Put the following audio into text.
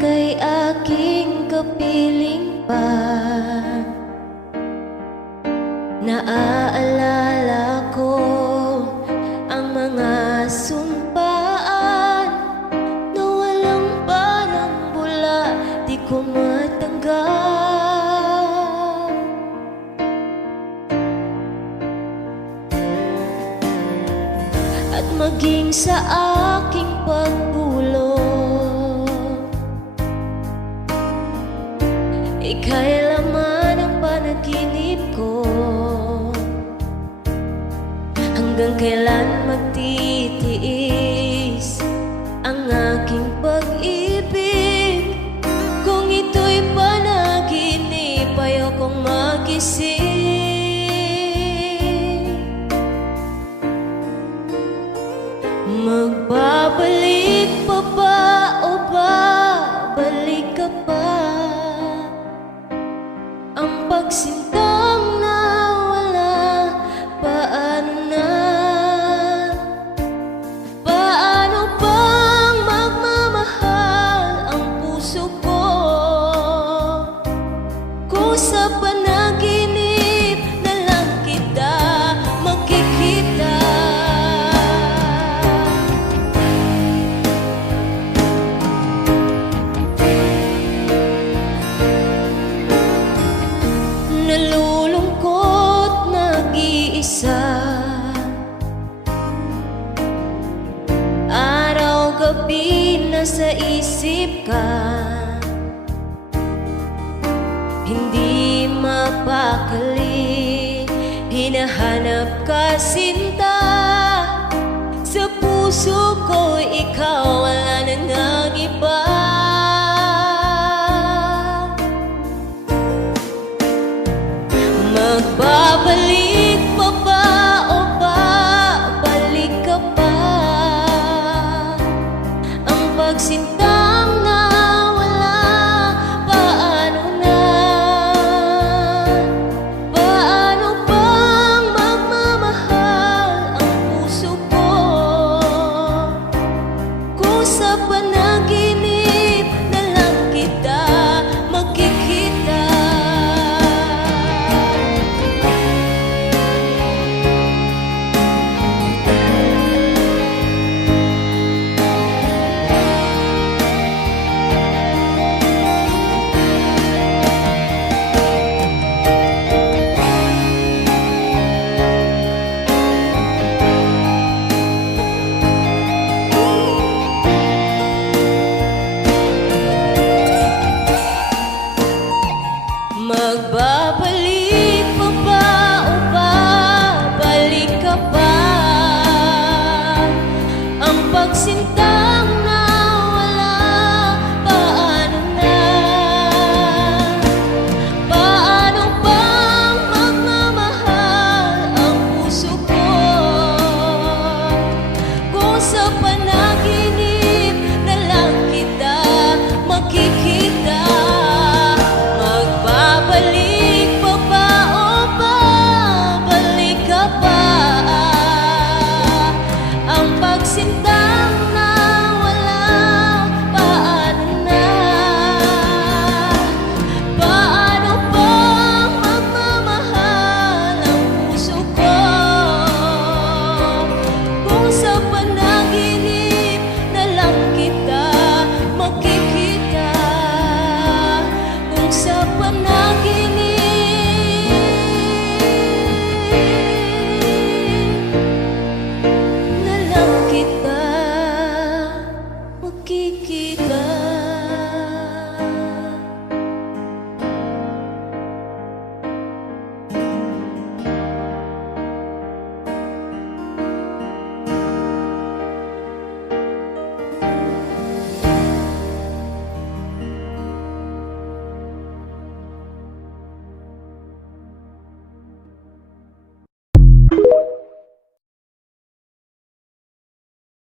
kay aking kapiling pa. Naaalala ko ang mga sumpaan na walang parang bula, di ko matanggap. At maging sa aking pagbulong, ika'y laman ng panaginip ko. Hanggang kailan magtitiis ang aking pag-ibig? Kung ito'y panaginip, ayokong magising. Magbabalik pa ba o babalik ka pa? Ang pagsintang nawala, paano na? Paano bang magmamahal ang puso ko kung sa panaginip na lang kita makikita? Nalulungkot, nag-iisa, araw-gabi nasa isip ka. Hindi mapakali, hinahanap ka sinta. Sa puso ko ikaw, wala na ngang iba. Magbabalik pa ba o babalik ka pa? Ang pagsintang nawala, paano na? Paano bang magmamahal ang puso ko kung sa panaginip na lang kita makikita? Magbabalik pa ba o babalik ka pa? Ang pagsintang nawala, paano na? Paano bang magmamahal ang puso ko kung sa panahon